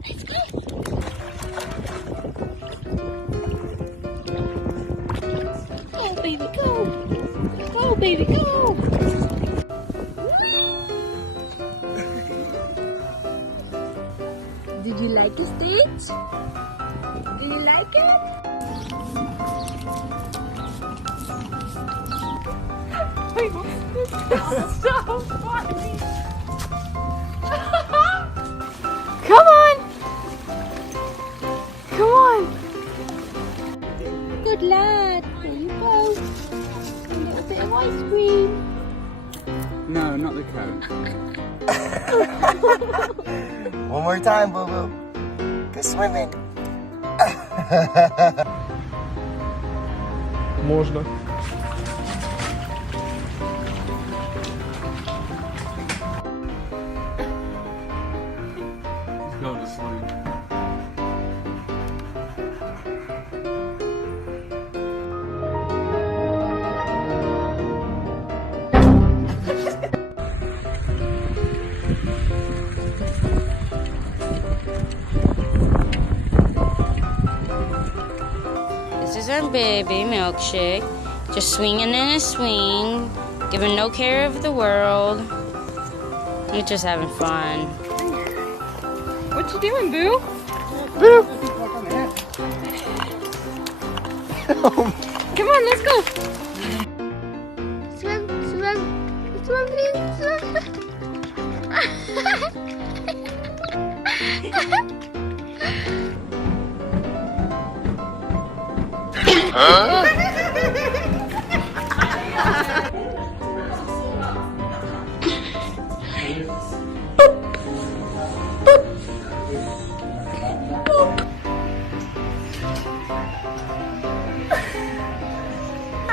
Let's go. Go, baby, go. Go, baby, go. Did you like the stage? Did you like it? That's so funny. Come on. Come on. Good lad. There you go. A little bit of ice cream. No, not the cone. One more time, Boo Boo. Go swimming. Можно. He's going to sleep. This is our baby milkshake, just swinging in a swing, giving no care of the world. We're just having fun. What you doing, Boo? Boo! Come on, let's go. Swim, swim, swim, please, swim.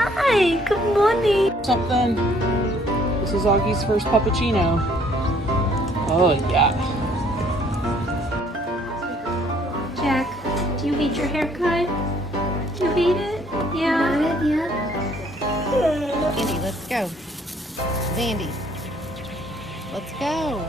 Hi, good morning. Something. This is Augie's first puppuccino. Oh yeah. Jack, do you hate your haircut? Do you hate it? Yeah. Yeah. Andy, let's go. Zandy, let's go.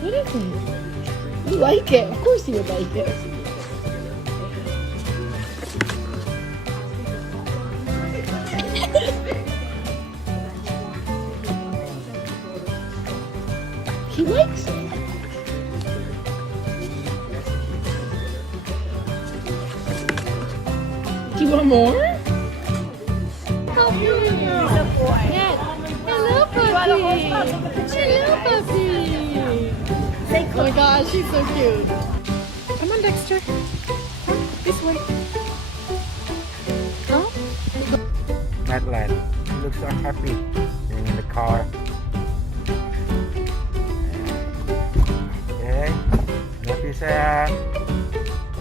What is it? You like it? Of course you would like it. He likes it. Do you want more? Hello, puppy. Hello, puppy. Oh my gosh, she's so cute. Come on, Dexter. Come this way. No? That lad, he looks so happy being in the car. Okay, happy saya.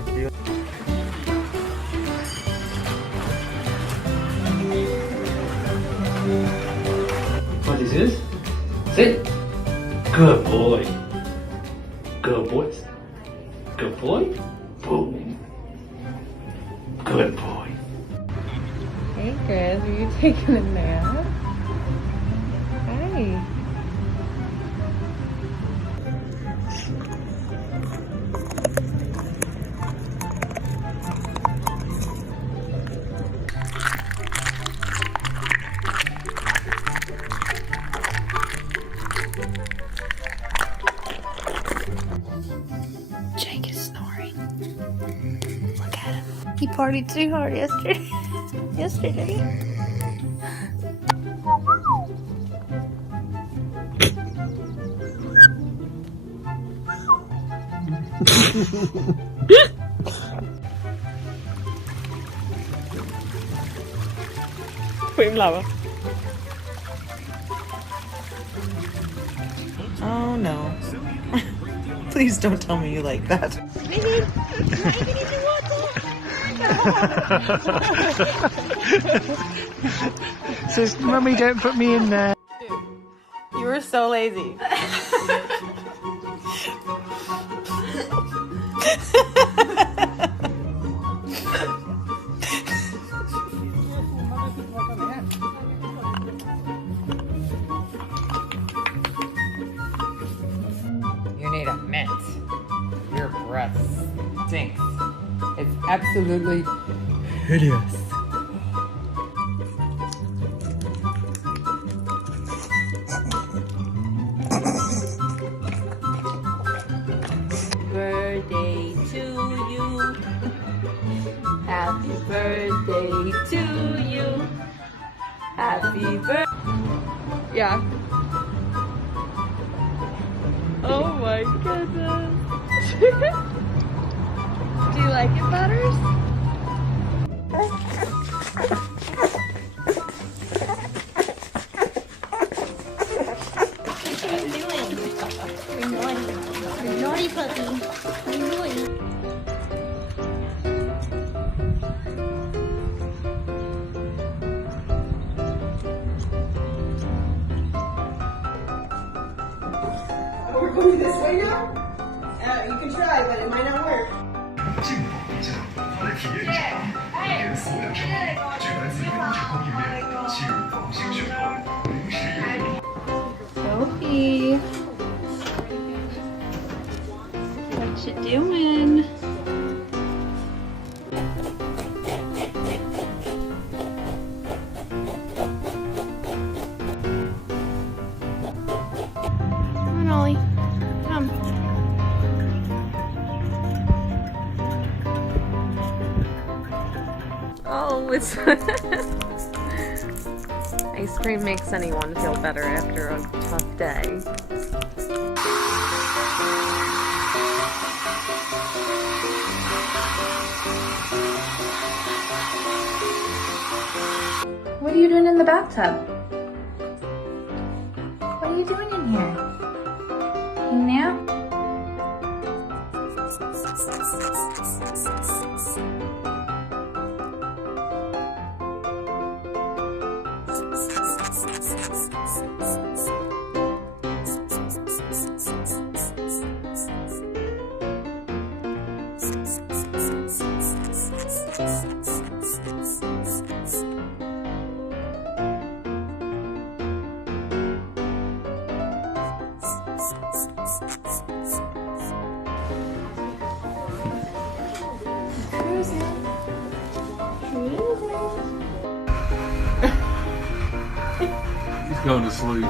Thank you. What is this? Sit. Good boy. Good boy. Good boy. Boom. Good boy. Hey Chris, are you taking a nap? Hi. Jake is snoring. Look at him. He partied too hard yesterday. Quên làm à? Oh no. Please don't tell me you like that. Maybe, maybe need to water. Says, Mummy, don't put me in there. You were so lazy. You need a mint. Your breath stinks. It's absolutely hideous. Birthday to you. Happy birthday to you. Happy birthday. Yeah. Oh my goodness. Do you like it, Butters? What are you doing? You're naughty. You're naughty puppy. What are you doing? We're going this way now? You can try, but it might not work. Sophie. What you doing? Come on, Ollie. Come. Oh, it's ice cream makes anyone feel better after a tough day. What are you doing in the bathtub? What are you doing in here? Hanging out? He's going to sleep.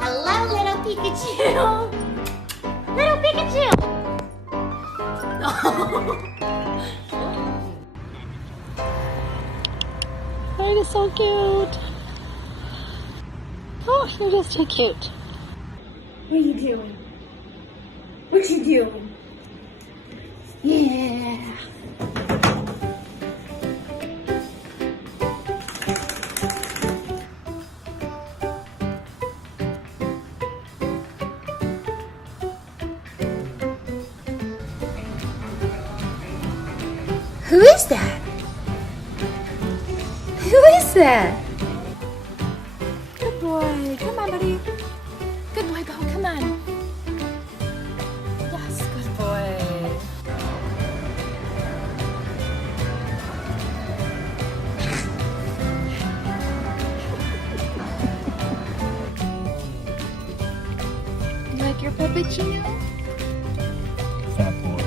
Hello, little Pikachu! Little Pikachu! That is so cute. Oh, you're just too cute. What are you doing? What you doing? Yeah. Who is that? Who is that? Good boy. Come on, buddy. Good boy, Bo. Come on. Yes, good boy. You like your puppuccino? Fat boy.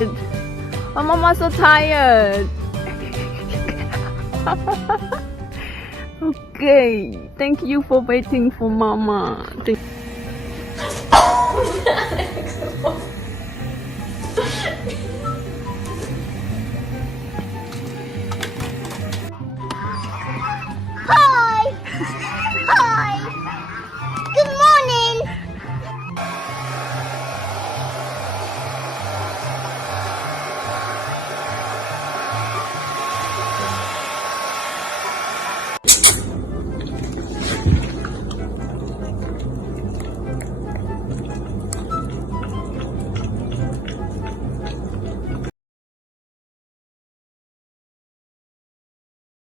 Oh, Mama's so tired. Okay, thank you for waiting for Mama.